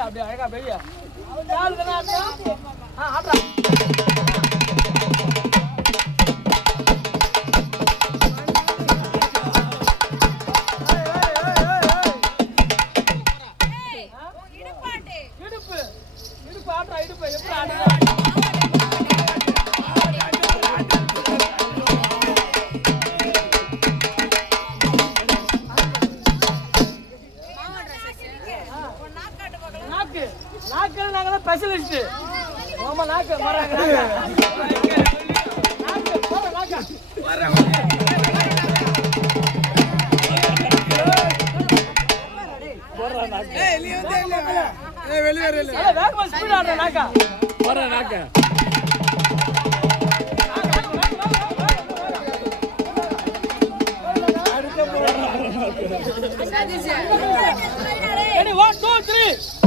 அப்படியே அழகா பெரிய ஆடுறா ஸ்பெஷலிஸ்ட் ஆமா நாக்கு வராங்க நாக்கு போற நாக்கு வராங்க போற நாக்கு ஏய் வெளிய வந்து ஏய் வெளிய வர இல்ல ஏய் வேகமா ஸ்பீட் ஆடுற நாக்கு போற நாக்கு சதீஷ் ரெடி 1 2 3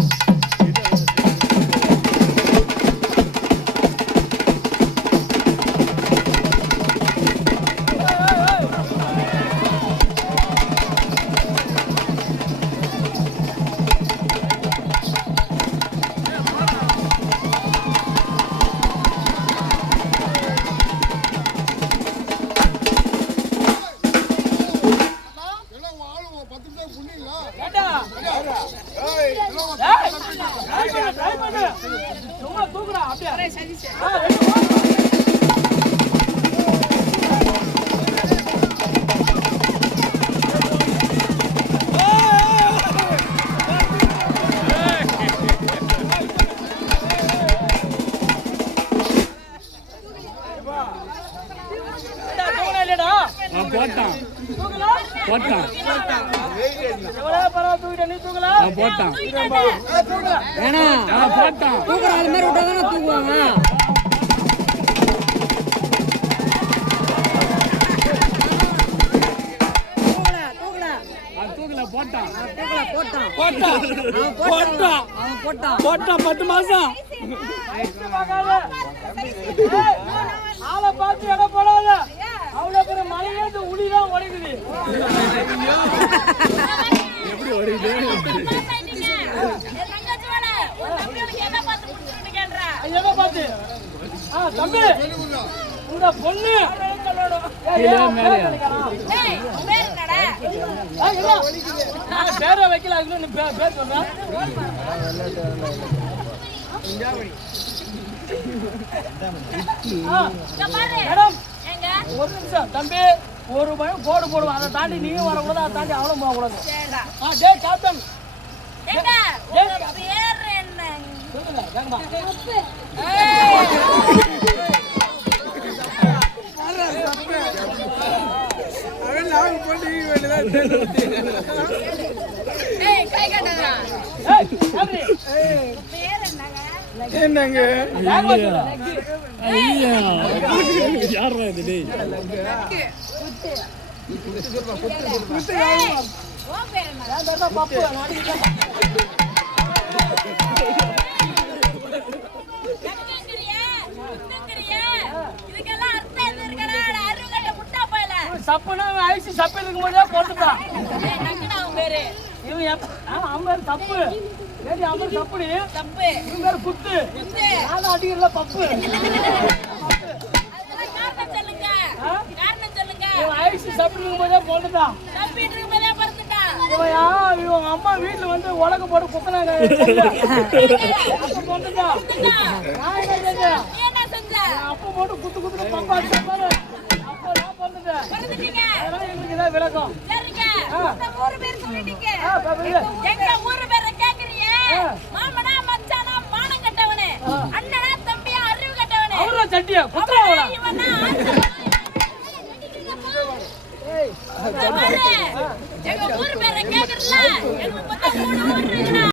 பத்து மாசம் ஆளை பார்த்து இடம் போடாத அவ்வளவு பெரிய மலையிலேருந்து உளிதான் உடைக்குது எப்படி உடையுது எதை பார்த்து தம்பி இந்த பொண்ணு பேரை வைக்கல பேர் சொல்றேன் மேடம் ஒரு நிமிஷம் தம்பி ஒரு பயம் கோடு போடுவோம் அதை தாண்டி நீயும் வரக்கூடாது அதை தாண்டி அவளும் போகக்கூடாது டே கேப்டன் என்னங்க யாரா இது டேய் சப்புனா ஐசி சப்பு இருக்கும் போதே போட்டுட்டான் இவன் அவன் பேர் தப்பு ஏடி அவன் தப்புடி தப்பு இவன் பேர் குத்து நானும் அடிக்கிறல பப்பு காரணம் சொல்லுங்க இவன் ஐசி சப்பு இருக்கும் போதே போட்டுட்டான் இவன் அம்மா வீட்டுல வந்து உலக போட்டு குத்துனாங்க போட்டுட்டான் நான் என்ன செஞ்சேன் அப்ப போட்டு குத்து குத்து பப்பா அடிச்சாரு விளக்கம் எங்க ஊரு பேர கேக்குறீங்க மாமனா மச்சானா மானம் கட்டவனே அண்ணனா தம்பியா அறிவு கட்டவனே அவரா சட்டியா குத்துறவளா இவனா எங்க ஊரு